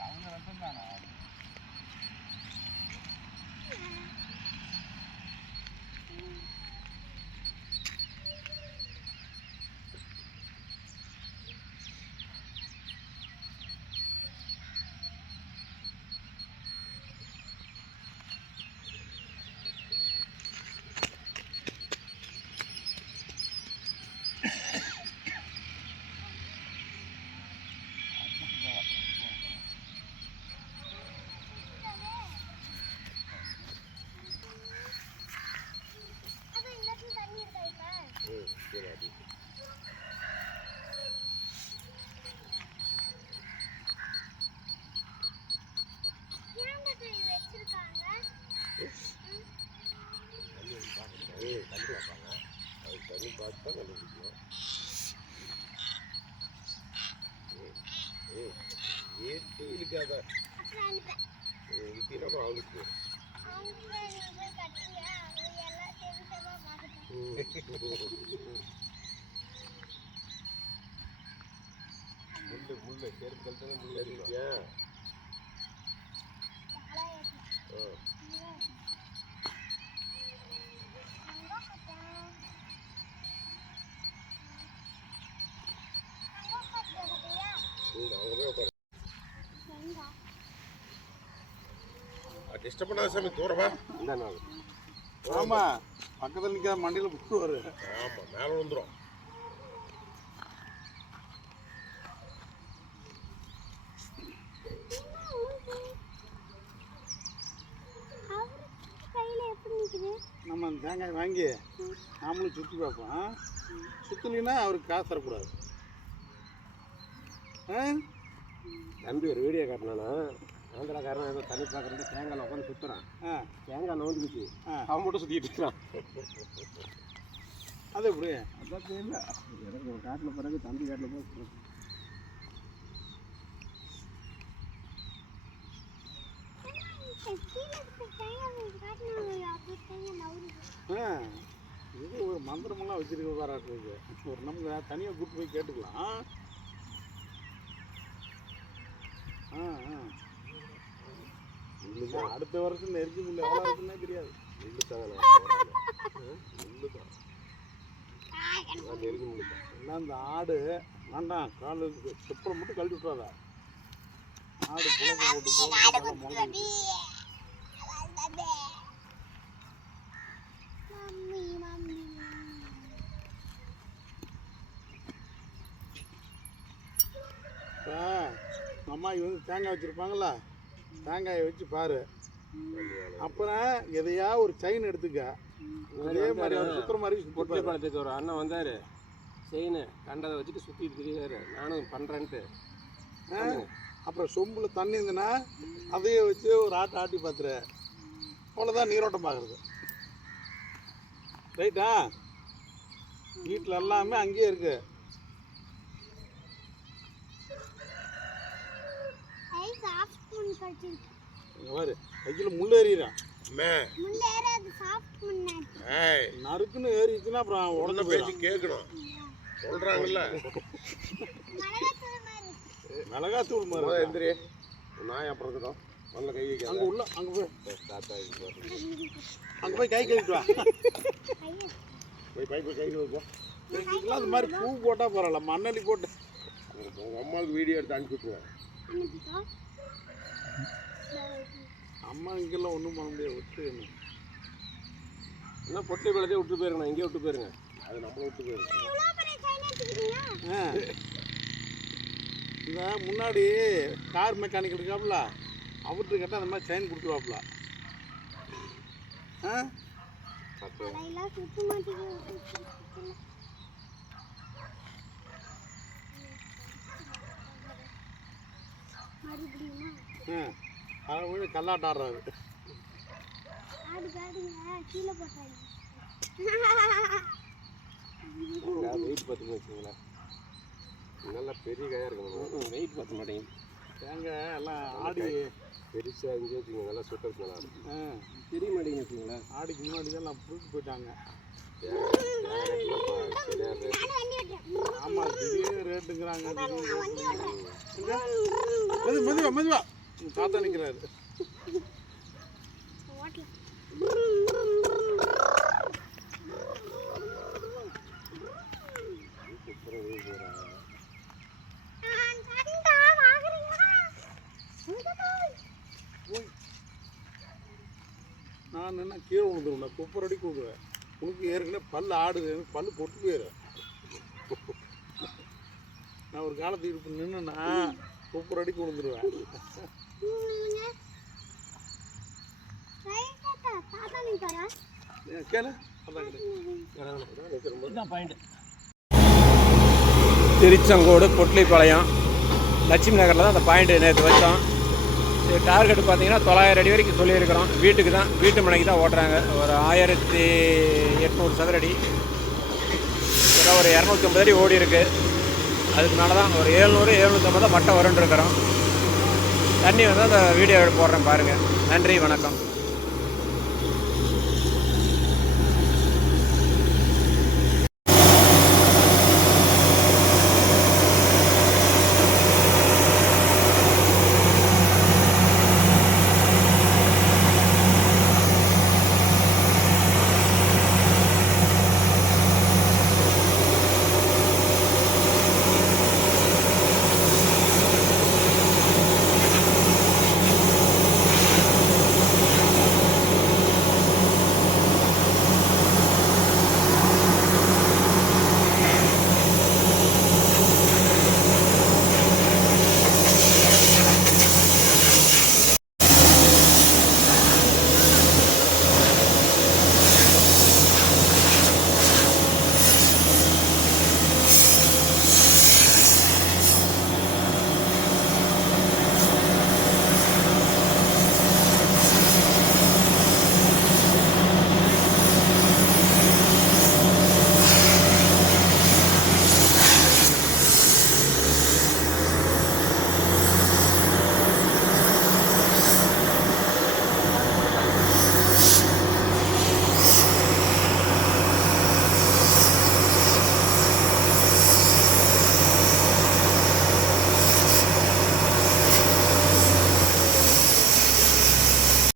அவங்க மட்டும் தானே முள்ளு சேர்த்து முள்ளு இருக்கியா டிஸ்டர்ப் பண்ணாத சாமி தூரமா இல்லை ஆமாம் பக்கத்தில் நிற்காத மண்டியில் புட்டு வரும் ஆமாம் மேலே வந்துடும் நம்ம தேங்காய் வாங்கி நாமளும் சுற்றி பார்ப்போம் சுற்றலைன்னா அவருக்கு காசு தரக்கூடாது தம்பி ஒரு வீடியோ காட்டினானா ஆந்திராக்காரன் ஏதோ தண்ணி பார்க்குறது தேங்காயில் உட்காந்து சுற்றுறான் தேங்காய் நோந்துக்குச்சு அவன் மட்டும் சுற்றிட்டு இருக்கிறான் அது எப்படி அதான் தெரியல எனக்கு ஒரு காட்டில் பிறகு தம்பி காட்டில் போய் இது ஒரு மந்திரமெல்லாம் வச்சிருக்க பாராட்டுறது ஒரு நம்ம தனியாக கூப்பிட்டு போய் கேட்டுக்கலாம் அடுத்த வருஷம் நெருக்கி முள்ள எவ்வளோ இருக்குன்னே தெரியாது நெருக்கி முள்ள எல்லாம் இந்த ஆடு வேண்டாம் காலு செப்பலை மட்டும் கழட்டி விட்டுறாதா ஆடு புழக்க போட்டு போட்டு அம்மாக்கு வந்து தேங்காய் வச்சுருப்பாங்களா தேங்காயை வச்சு பாரு அப்புறம் எதையா ஒரு செயின் எடுத்துக்க அதே மாதிரி சுற்றுற மாதிரி பொட்டி பழத்துக்கு ஒரு அண்ணன் வந்தார் செயின் கண்டதை வச்சுட்டு சுற்றிட்டு தெரியாரு நானும் பண்ணுறேன்ட்டு அப்புறம் சொம்பில் தண்ணி இருந்துன்னா அதையே வச்சு ஒரு ஆட்டி பார்த்துரு அவ்வளோதான் நீரோட்டம் பார்க்குறது ரைட்டா வீட்டில் எல்லாமே அங்கேயே இருக்கு பாரு கையில் முள் ஏறிடுறான் நறுக்குன்னு ஏறிச்சுன்னா அப்புறம் உடனே பேசி கேட்கணும் சொல்கிறாங்கல்ல மிளகாத்தூள் மாதிரி எந்திரி நாய் அப்புறம் இருக்கட்டும் நல்ல கை வைக்க அங்கே உள்ள அங்கே போய் அங்கே போய் கை கழிட்டு வா போய் பைப்பு கை வைப்போம் இதுக்கெல்லாம் அந்த மாதிரி பூ போட்டால் பரவாயில்ல மண்ணலி போட்டு உங்கள் அம்மாவுக்கு வீடியோ எடுத்து அனுப்பிச்சுட்டுருவேன் அம்மா இங்கெல்லாம் ஒன்றும் பண்ண முடியாது விட்டு என்ன பொட்டை குளத்தையே விட்டு போயிருங்கண்ணா இங்கே விட்டு போயிருங்க அது நம்மளை விட்டு போயிருங்க இந்த முன்னாடி கார் மெக்கானிக்கல் இருக்காப்புல அவர்கிட்ட கேட்டால் அந்த மாதிரி செயின் கொடுத்துருவாப்புல அதை கல்லாட்ட ஆடுறாரு வெயிட் பார்த்துன்னு வச்சுங்களேன் நல்லா பெரிய கையாக இருக்கணும் வெயிட் பார்த்த மாட்டேங்குது தேங்காய் எல்லாம் ஆடி பெருசாக இங்கே வச்சுங்க நல்லா சுத்தம் நல்லா இருக்கும். தெரிய மாட்டேங்குது வச்சுங்களா, ஆடிக்கு முன்னாடி தான் நான் புரிஞ்சு போயிட்டாங்க. ஆமாம், திடீர்னு ரேட்டுங்கிறாங்க. மெதுவா மெதுவா தாத்தா நிற்கிறாரு. நான் என்ன கீழே விழுந்துருவேன், குப்பர் அடி கொடுக்குறேன். உனக்கு ஏற்கனவே பல் ஆடுது, பல் பொட்டு போயிடும். நான் ஒரு காலத்துக்கு இப்போ நின்றுன்னா குப்பர் அடிக்கு விழுந்துருவேன். கேளு திருச்செங்கோடு பொட்லிப்பாளையம் லட்சுமி நகரில் தான் அந்த பாயிண்ட்டு நேற்று வச்சோம். டார்கெட் பார்த்தீங்கன்னா 900 அடி வரைக்கும் சொல்லியிருக்கிறோம். வீட்டுக்கு தான், வீட்டு மனைக்கு தான் ஓட்டுறாங்க. ஒரு 1800 சதுரடி, ஏதோ ஒரு 250 அடி ஓடி இருக்குது. அதுக்கு மேலே தான் ஒரு 700-750 தான் மட்டம் வரும்னு இருக்கிறோம். தண்ணி வந்து அந்த வீடியோ போடுறேன் பாருங்கள். நன்றி, வணக்கம்.